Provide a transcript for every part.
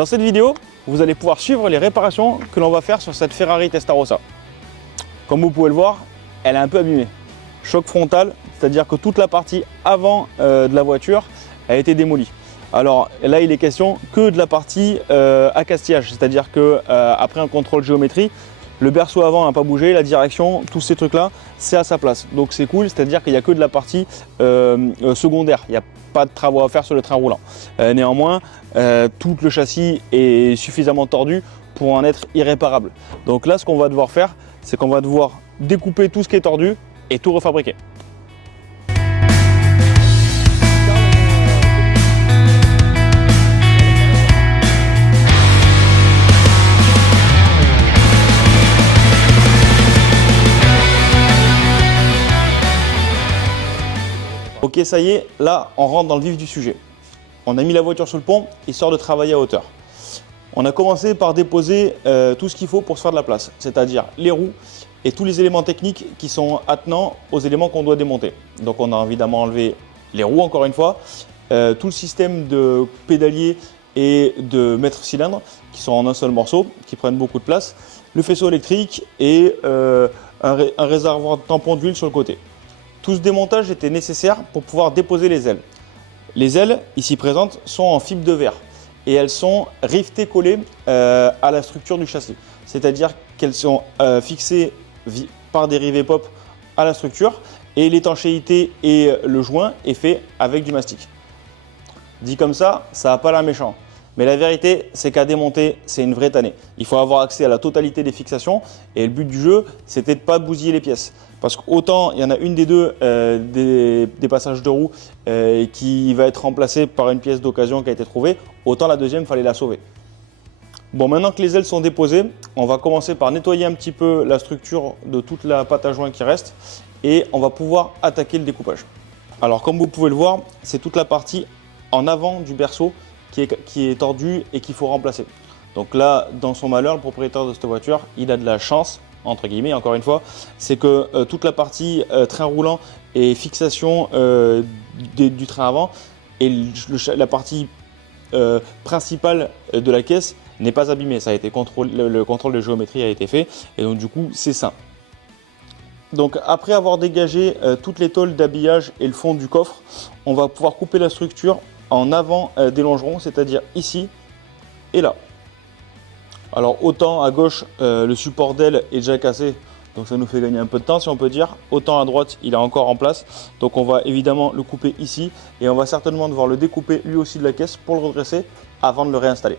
Dans cette vidéo, vous allez pouvoir suivre les réparations que l'on va faire sur cette Ferrari Testarossa. Comme vous pouvez le voir, elle est un peu abîmée. Choc frontal, c'est-à-dire que toute la partie avant de la voiture a été démolie. Alors là, il est question que de la partie accastillage, c'est-à-dire que après un contrôle géométrie, le berceau avant n'a pas bougé, la direction, tous ces trucs-là, c'est à sa place. Donc c'est cool, c'est-à-dire qu'il n'y a que de la partie secondaire. Il n'y a pas de travaux à faire sur le train roulant. Néanmoins, tout le châssis est suffisamment tordu pour en être irréparable. Donc là, ce qu'on va devoir faire, c'est qu'on va devoir découper tout ce qui est tordu et tout refabriquer. Ok, ça y est, là on rentre dans le vif du sujet. On a mis la voiture sur le pont, histoire de travailler à hauteur. On a commencé par déposer tout ce qu'il faut pour se faire de la place, c'est-à-dire les roues et tous les éléments techniques qui sont attenants aux éléments qu'on doit démonter. Donc on a évidemment enlevé les roues encore une fois, tout le système de pédalier et de mètre-cylindre qui sont en un seul morceau, qui prennent beaucoup de place, le faisceau électrique et un réservoir de tampon d'huile sur le côté. Tout ce démontage était nécessaire pour pouvoir déposer les ailes. Les ailes, ici présentes, sont en fibre de verre et elles sont rivetées collées à la structure du châssis. C'est-à-dire qu'elles sont fixées par des rivets pop à la structure et l'étanchéité et le joint est fait avec du mastic. Dit comme ça n'a pas l'air méchant. Mais la vérité, c'est qu'à démonter, c'est une vraie tannée. Il faut avoir accès à la totalité des fixations et le but du jeu, c'était de ne pas bousiller les pièces. Parce qu'autant il y en a une des deux des passages de roue qui va être remplacée par une pièce d'occasion qui a été trouvée, autant la deuxième, il fallait la sauver. Bon, maintenant que les ailes sont déposées, on va commencer par nettoyer un petit peu la structure de toute la pâte à joint qui reste et on va pouvoir attaquer le découpage. Alors comme vous pouvez le voir, c'est toute la partie en avant du berceau qui est tordue et qu'il faut remplacer. Donc là, dans son malheur, le propriétaire de cette voiture, il a de la chance, entre guillemets, encore une fois, c'est que toute la partie train roulant et fixation du train avant et la partie principale de la caisse n'est pas abîmée. Ça a été le contrôle de géométrie a été fait et donc du coup, c'est ça. Donc après avoir dégagé toutes les tôles d'habillage et le fond du coffre, on va pouvoir couper la structure en avant des longerons, c'est-à-dire ici et là. Alors autant à gauche, le support d'aile est déjà cassé, donc ça nous fait gagner un peu de temps si on peut dire. Autant à droite, il est encore en place, donc on va évidemment le couper ici et on va certainement devoir le découper lui aussi de la caisse pour le redresser avant de le réinstaller.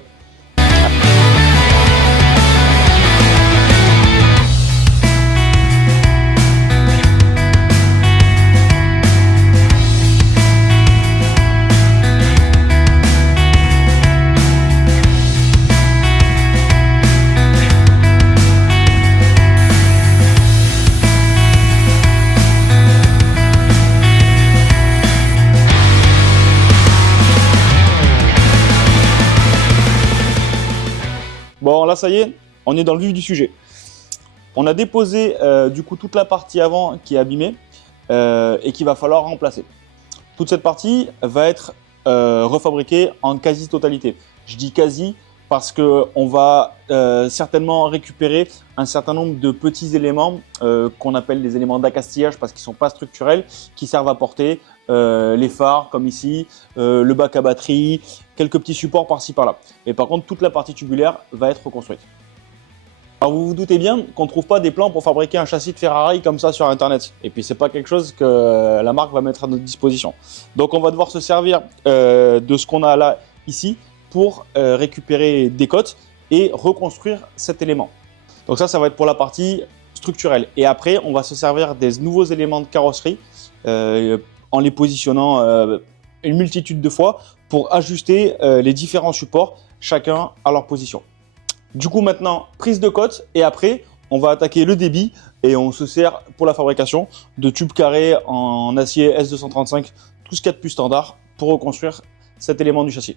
Bon, là ça y est, on est dans le vif du sujet. On a déposé du coup toute la partie avant qui est abîmée et qu'il va falloir remplacer. Toute cette partie va être refabriquée en quasi-totalité. Je dis quasi parce qu'on va certainement récupérer un certain nombre de petits éléments qu'on appelle les éléments d'accastillage parce qu'ils ne sont pas structurels, qui servent à porter les phares comme ici, le bac à batterie, quelques petits supports par-ci par-là. Et par contre, toute la partie tubulaire va être reconstruite. Alors vous vous doutez bien qu'on ne trouve pas des plans pour fabriquer un châssis de Ferrari comme ça sur internet. Et puis c'est pas quelque chose que la marque va mettre à notre disposition. Donc on va devoir se servir de ce qu'on a là, ici, pour récupérer des cotes et reconstruire cet élément. Donc ça va être pour la partie structurelle. Et après, on va se servir des nouveaux éléments de carrosserie en les positionnant une multitude de fois pour ajuster les différents supports, chacun à leur position. Du coup maintenant, prise de cote et après, on va attaquer le débit et on se sert pour la fabrication de tubes carrés en acier S235, tout ce qu'il y a de plus standard pour reconstruire cet élément du châssis.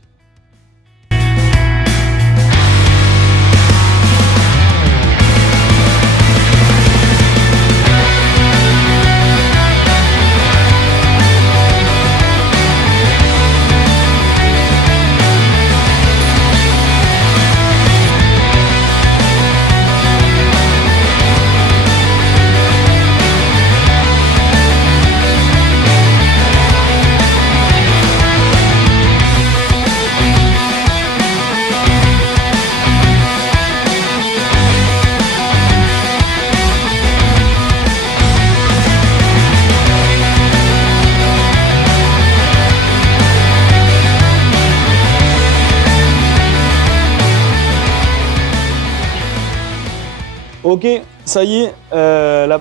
Ok, ça y est,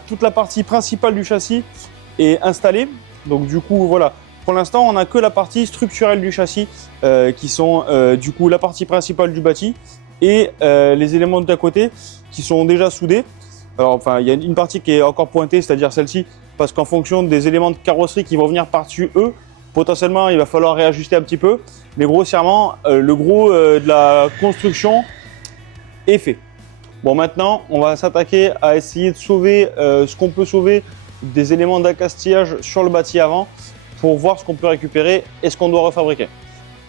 toute la partie principale du châssis est installée. Donc du coup, voilà. Pour l'instant, on n'a que la partie structurelle du châssis qui sont du coup la partie principale du bâti et les éléments de à côté qui sont déjà soudés. Alors, enfin, il y a une partie qui est encore pointée, c'est-à-dire celle-ci, parce qu'en fonction des éléments de carrosserie qui vont venir par-dessus eux, potentiellement, il va falloir réajuster un petit peu. Mais grossièrement, le gros de la construction est fait. Bon, maintenant, on va s'attaquer à essayer de sauver ce qu'on peut sauver des éléments d'accastillage sur le bâti avant pour voir ce qu'on peut récupérer et ce qu'on doit refabriquer.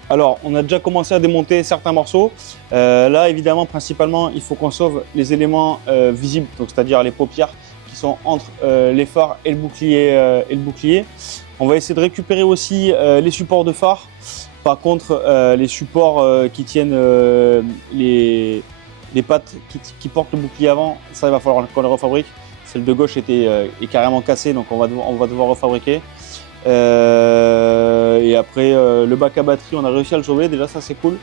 Alors, on a déjà commencé à démonter certains morceaux. Là, évidemment, principalement, il faut qu'on sauve les éléments visibles, donc c'est-à-dire les paupières qui sont entre les phares et le bouclier. On va essayer de récupérer aussi les supports de phare. Par contre, les supports qui tiennent les pattes qui portent le bouclier avant, ça, il va falloir qu'on les refabrique. Celle de gauche est carrément cassée, donc on va devoir refabriquer. Et après, le bac à batterie, on a réussi à le sauver, déjà ça c'est cool.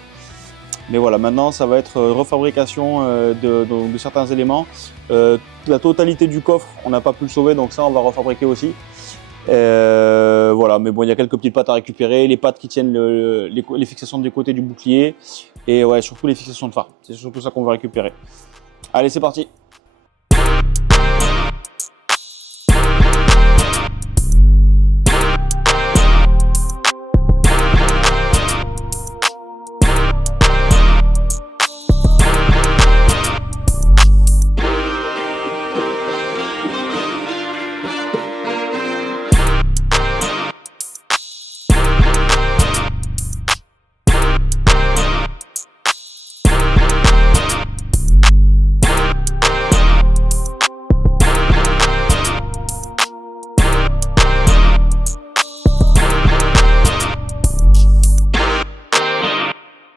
Mais voilà, maintenant ça va être refabrication de certains éléments. La totalité du coffre, on n'a pas pu le sauver, donc ça on va refabriquer aussi. Voilà, mais bon, il y a quelques petites pattes à récupérer, les pattes qui tiennent les fixations des côtés du bouclier, et ouais, surtout les fixations de phare. C'est surtout ça qu'on va récupérer. Allez, c'est parti!